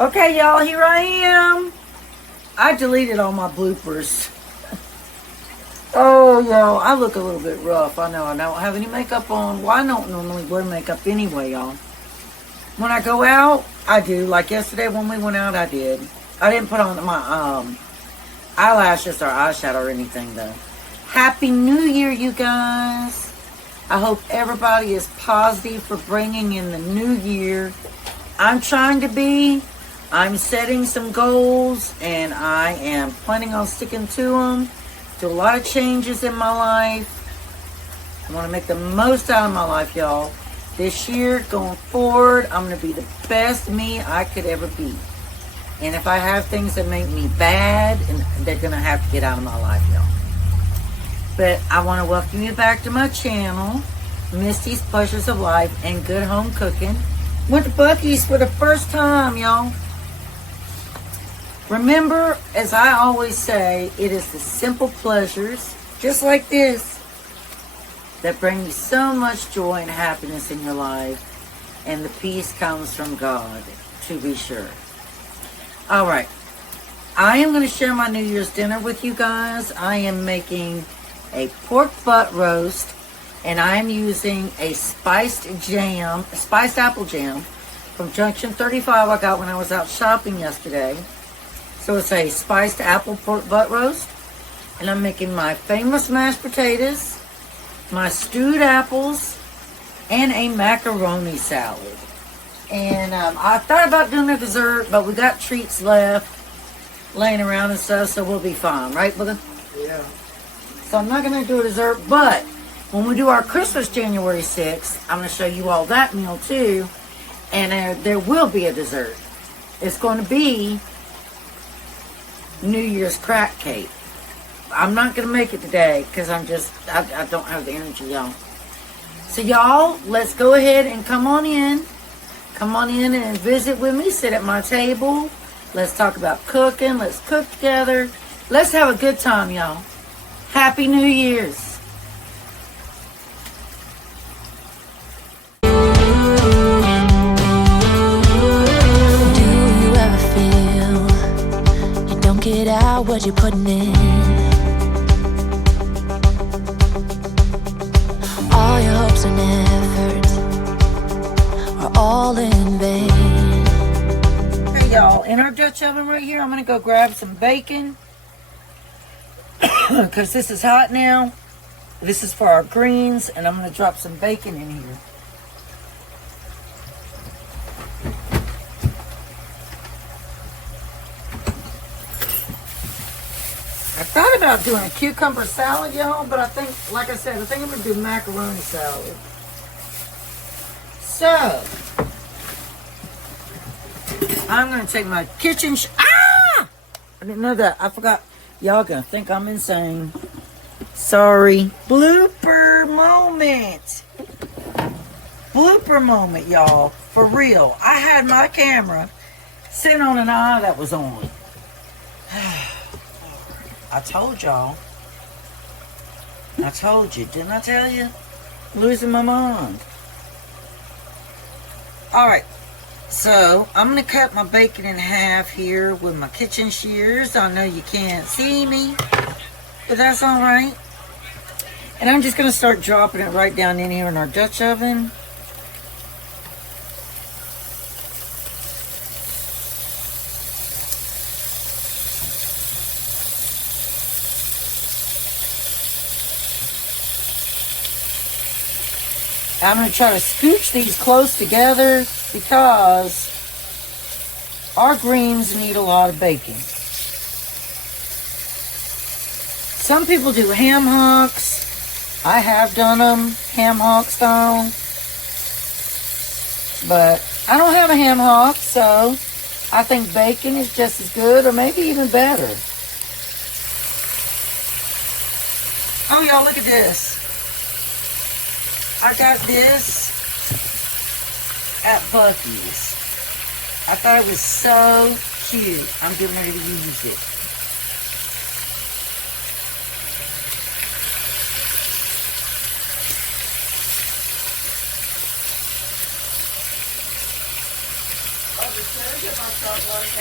Okay, y'all, here I am. I deleted all my bloopers. Oh, y'all, I look a little bit rough. I know I don't have any makeup on. Well, I don't normally wear makeup anyway, y'all. When I go out, I do. Like yesterday when we went out, I did. I didn't put on my eyelashes or eyeshadow or anything, though. Happy New Year, you guys. I hope everybody is positive for bringing in the new year. I'm trying to be. I'm setting some goals, and I am planning on sticking to them. Do a lot of changes in my life. I want to make the most out of my life, y'all. This year, going forward, I'm going to be the best me I could ever be. And if I have things that make me bad, and they're going to have to get out of my life, y'all. But I want to welcome you back to my channel, Misty's Pleasures of Life and Good Home Cooking. Went to Buc-ee's for the first time, y'all. Remember, as I always say, it is the simple pleasures, just like this, that bring you so much joy and happiness in your life. And the peace comes from God, to be sure. All right. I am going to share my New Year's dinner with you guys. I am making a pork butt roast, and I am using a spiced apple jam from Junction 35 I got when I was out shopping yesterday. So it's a spiced apple pork butt roast. And I'm making my famous mashed potatoes, my stewed apples, and a macaroni salad. And I thought about doing a dessert, but we got treats left laying around and stuff, so we'll be fine. Right, Booger? Yeah. So I'm not going to do a dessert, but when we do our Christmas January 6th, I'm going to show you all that meal too. And there will be a dessert. It's going to be New Year's crack cake. I'm not going to make it today because I don't have the energy, y'all. So y'all, let's go ahead and come on in. Come on in and visit with me. Sit at my table. Let's talk about cooking. Let's cook together. Let's have a good time, y'all. Happy New Year's. Get out what you're putting in. All your hopes and efforts are all in vain. Hey y'all, in our Dutch oven right here, I'm gonna go grab some bacon because this is hot now. This is for our greens, and I'm gonna drop some bacon in here. I thought about doing a cucumber salad, y'all, but I think, like I said, I think I'm going to do macaroni salad. So, I'm going to take my kitchen... I didn't know that. I forgot. Y'all going to think I'm insane. Sorry. Blooper moment. Blooper moment, y'all. For real. I had my camera sitting on an eye that was on. I told y'all. I told you. Didn't I tell you? Losing my mind. Alright. So, I'm going to cut my bacon in half here with my kitchen shears. I know you can't see me, but that's alright. And I'm just going to start dropping it right down in here in our Dutch oven. I'm going to try to scooch these close together because our greens need a lot of bacon. Some people do ham hocks. I have done them ham hock style. But I don't have a ham hock, so I think bacon is just as good or maybe even better. Oh, y'all, look at this. I got this at Buc-ee's. I thought it was so cute. I'm getting ready to use it. get myself like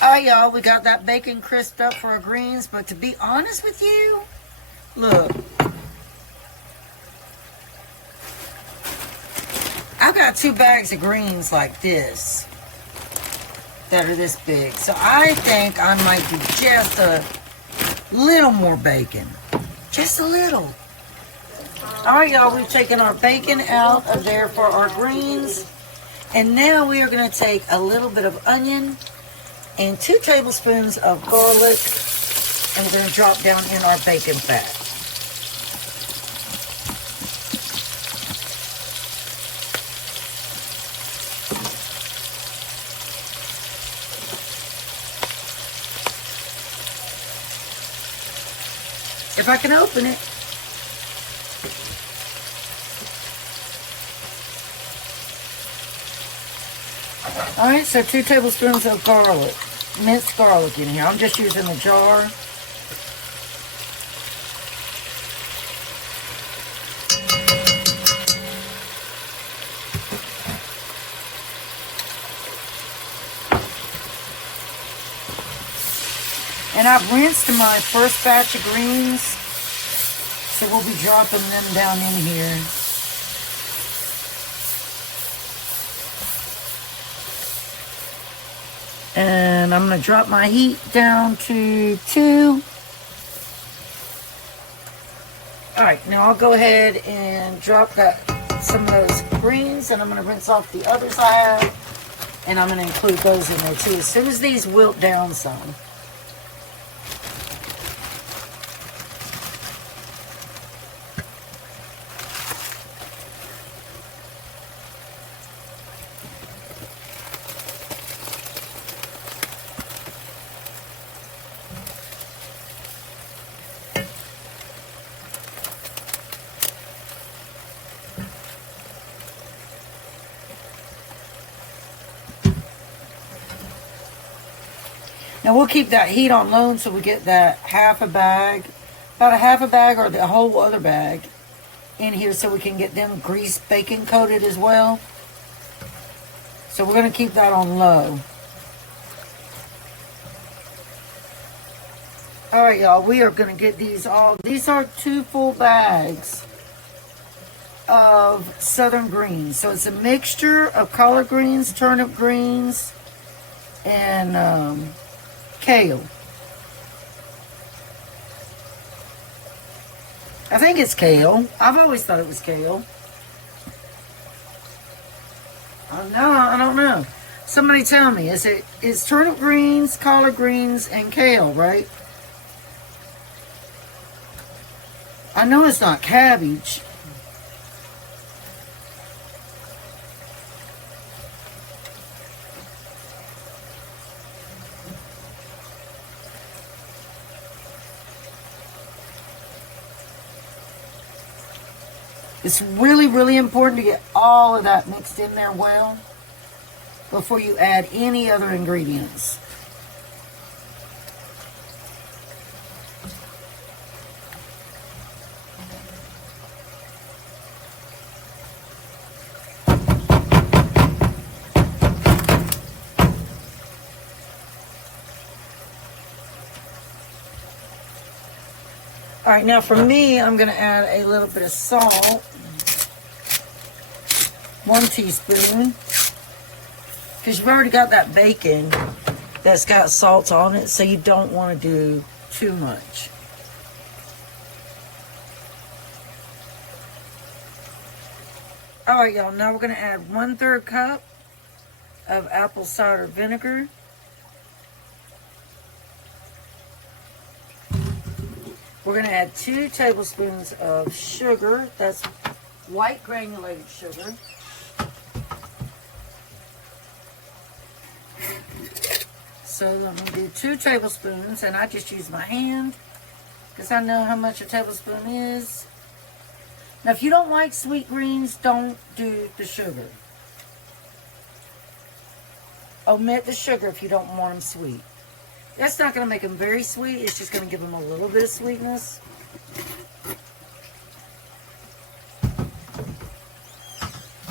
Alright, y'all, we got that bacon crisped up for our greens, but to be honest with you, look, I've got 2 bags of greens like this that are this big, so I think I might do just a little more bacon, just a little. Alright, y'all, we've taken our bacon out of there for our greens, and now we are going to take a little bit of onion and 2 tablespoons of garlic, and we're going to drop down in our bacon fat. If I can open it. Alright, so 2 tablespoons of garlic. Minced garlic in here. I'm just using a jar. And I've rinsed my first batch of greens, so we'll be dropping them down in here. And I'm going to drop my heat down to 2. Alright, now I'll go ahead and drop some of those greens, and I'm going to rinse off the others I have, and I'm going to include those in there too, as soon as these wilt down some. Now we'll keep that heat on low so we get that half a bag, about a half a bag or the whole other bag in here, so we can get them grease bacon coated as well. So we're going to keep that on low. Alright, y'all, we are going to get these all. These are 2 full bags of southern greens. So it's a mixture of collard greens, turnip greens, and kale. I think it's kale. I've always thought it was kale. No, I don't know. Somebody tell me. It's turnip greens, collard greens, and kale, right? I know it's not cabbage. It's really, really important to get all of that mixed in there well before you add any other ingredients. All right, now for me, I'm going to add a little bit of salt. 1 teaspoon. Because you've already got that bacon that's got salt on it, so you don't want to do too much. All right, y'all. Now we're going to add 1/3 cup of apple cider vinegar. We're going to add 2 tablespoons of sugar. That's white granulated sugar. So I'm going to do 2 tablespoons, and I just use my hand because I know how much a tablespoon is. Now, if you don't like sweet greens, don't do the sugar. Omit the sugar if you don't want them sweet. That's not going to make them very sweet. It's just going to give them a little bit of sweetness.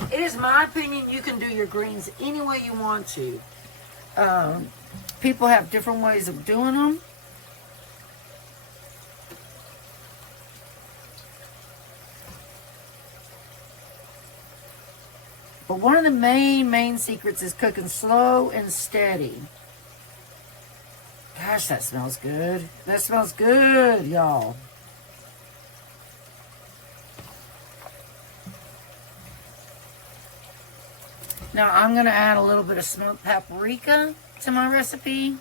It is my opinion you can do your greens any way you want to. People have different ways of doing them. But one of the main secrets is cooking slow and steady. Gosh, that smells good. That smells good, y'all. Now I'm going to add a little bit of smoked paprika to my recipe.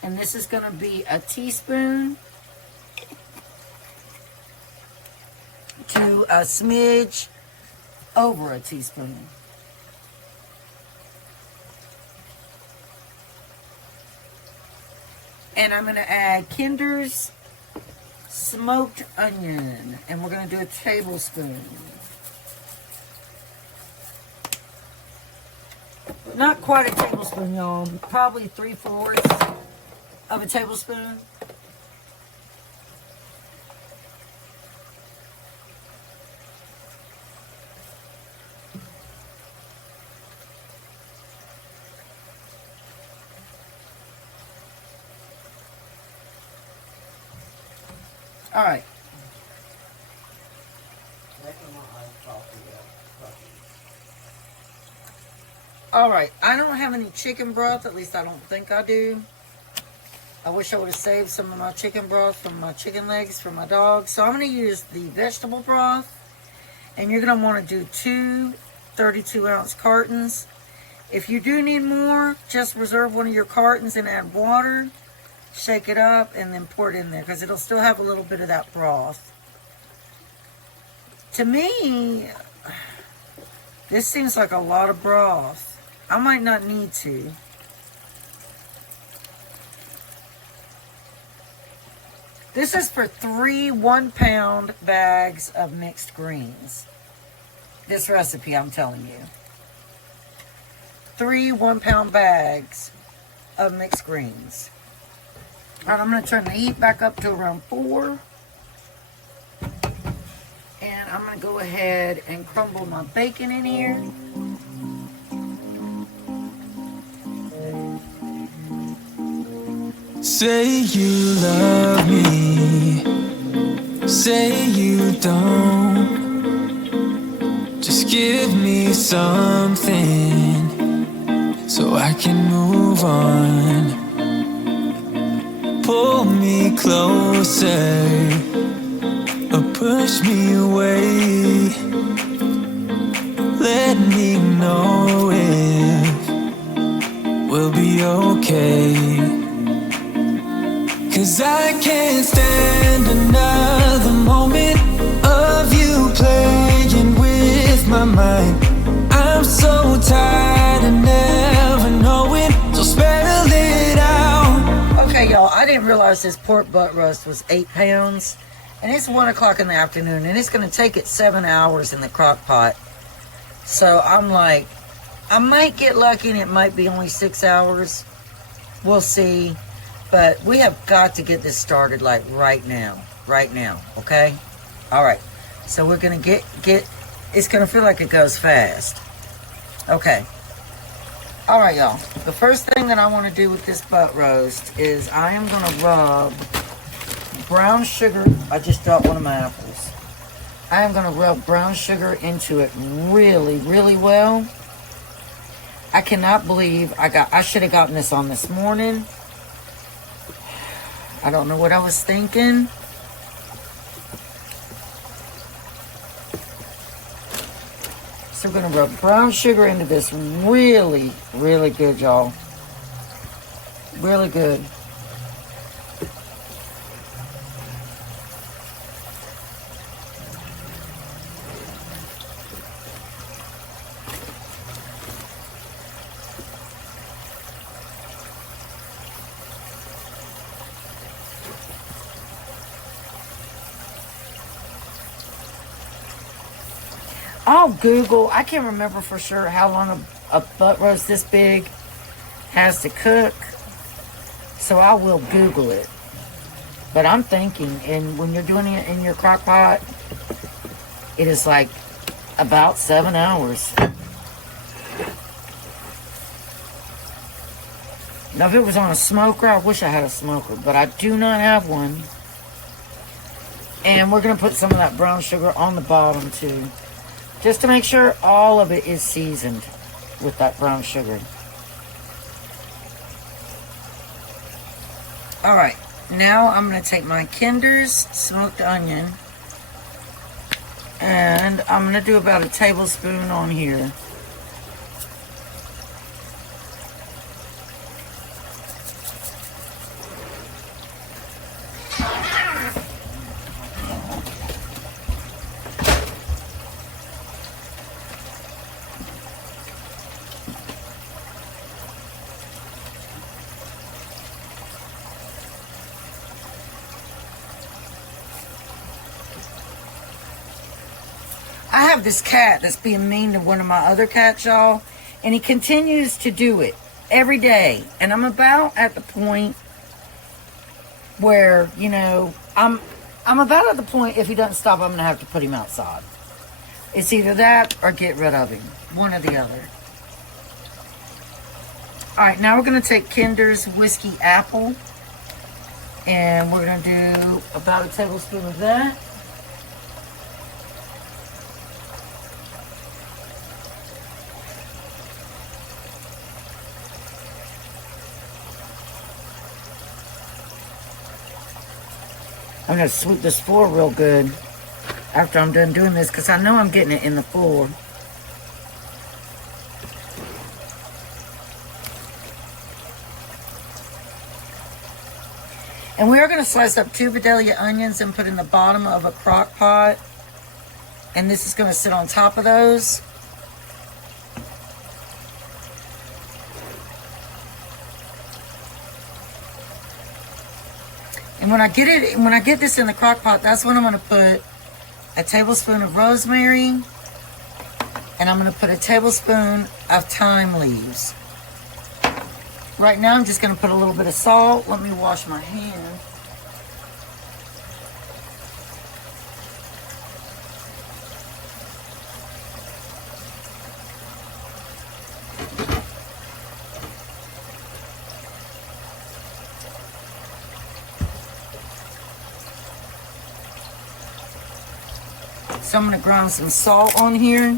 And this is going to be a teaspoon to a smidge over a teaspoon. And I'm going to add Kinder's smoked onion. And we're going to do a tablespoon. Not quite a tablespoon, y'all. Probably 3/4 of a tablespoon. All right. All right. I don't have any chicken broth. At least I don't think I do. I wish I would have saved some of my chicken broth from my chicken legs for my dog. So I'm going to use the vegetable broth. And you're going to want to do 2 32-ounce cartons. If you do need more, just reserve one of your cartons and add water. Shake it up and then pour it in there because it'll still have a little bit of that broth. To me, this seems like a lot of broth. I might not need to. This is for 3 1-pound bags of mixed greens. This recipe, I'm telling you. 3 1-pound bags of mixed greens. All right, I'm going to turn the heat back up to around 4. And I'm going to go ahead and crumble my bacon in here. Say you love me, say you don't. Just give me something so I can move on. Pull me closer or push me away. Let me know if we'll be okay. 'Cause I can't stand another moment of you playing with my mind. I'm so tired of never knowing, so spell it out. Okay, y'all, I didn't realize this pork butt roast was 8 pounds. And it's 1 o'clock in the afternoon, and it's going to take it 7 hours in the crock pot. So I'm like, I might get lucky and it might be only 6 hours. We'll see. But we have got to get this started like right now, okay? All right, so we're gonna get, it's gonna feel like it goes fast. Okay, all right, y'all. The first thing that I wanna do with this butt roast is I am gonna rub brown sugar. I just dropped one of my apples. I am gonna rub brown sugar into it really, really well. I cannot believe I should have gotten this on this morning. I don't know what I was thinking. So we're going to rub brown sugar into this really, really good, y'all. Really good. I'll Google. I can't remember for sure how long a butt roast this big has to cook. So I will Google it. But I'm thinking, and when you're doing it in your crock pot, it is like about 7 hours. Now, if it was on a smoker, I wish I had a smoker, but I do not have one. And we're going to put some of that brown sugar on the bottom, too. Just to make sure all of it is seasoned with that brown sugar. Alright, now I'm going to take my Kinder's smoked onion. And I'm going to do about a tablespoon on here. I have this cat that's being mean to one of my other cats, y'all, and he continues to do it every day. And I'm about at the point where, you know, I'm about at the point, if he doesn't stop, I'm going to have to put him outside. It's either that or get rid of him. One or the other. Alright, now we're going to take Kinder's Whiskey Apple. And we're going to do about a tablespoon of that. I'm going to sweep this floor real good after I'm done doing this, because I know I'm getting it in the floor. And we are going to slice up 2 Vidalia onions and put in the bottom of a crock pot. And this is going to sit on top of those. And when I get this in the crock pot, that's when I'm going to put a tablespoon of rosemary, and I'm going to put a tablespoon of thyme leaves. Right now, I'm just going to put a little bit of salt. Let me wash my hands. So I'm going to grind some salt on here.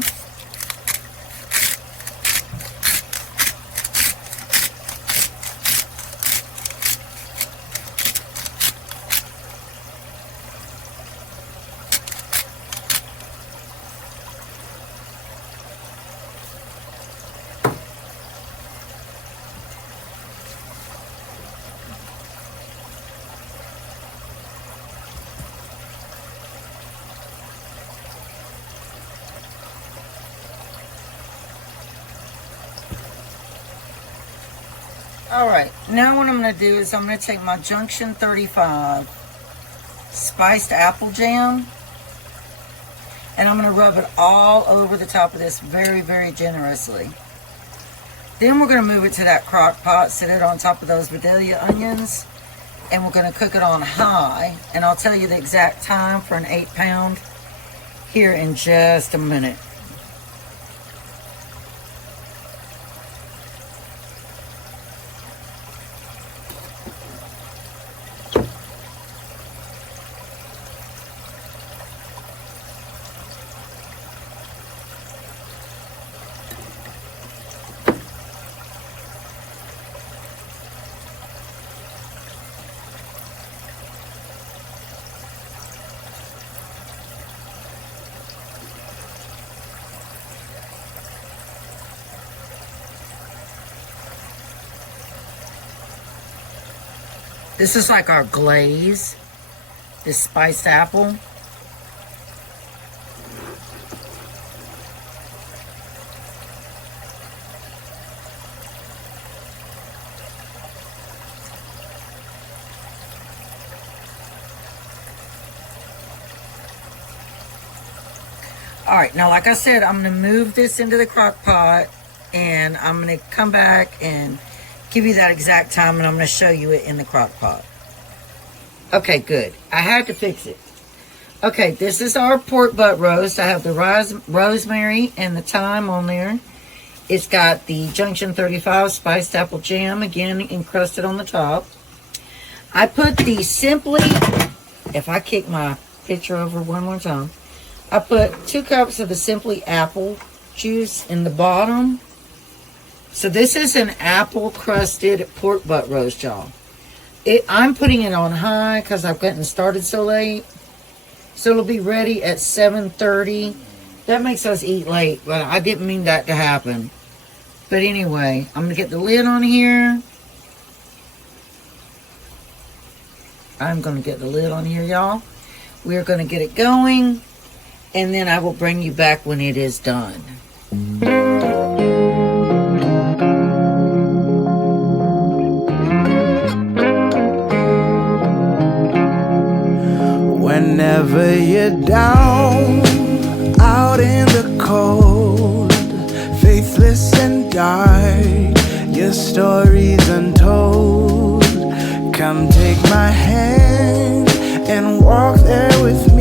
Alright, now what I'm going to do is I'm going to take my Junction 35 spiced apple jam, and I'm going to rub it all over the top of this very, very generously. Then we're going to move it to that crock pot, set it on top of those Vidalia onions, and we're going to cook it on high. And I'll tell you the exact time for an 8-pound here in just a minute. This is like our glaze. This spiced apple. Alright, now like I said, I'm going to move this into the crock pot, and I'm going to come back and give you that exact time, and I'm going to show you it in the crock pot. Okay, good. I had to fix it. Okay, this is our pork butt roast. I have the rosemary and the thyme on there. It's got the Junction 35 spiced apple jam, again, encrusted on the top. I put the Simply, if I kick my picture over one more time, I put 2 cups of the Simply apple juice in the bottom. So this is an apple crusted pork butt roast, y'all. I'm putting it on high because I've gotten started so late. So it'll be ready at 7:30. That makes us eat late, but I didn't mean that to happen. But anyway, I'm going to get the lid on here. I'm going to get the lid on here, y'all. We're going to get it going. And then I will bring you back when it is done. Whenever you're down, out in the cold, faithless and dark, your story's untold. Come take my hand and walk there with me.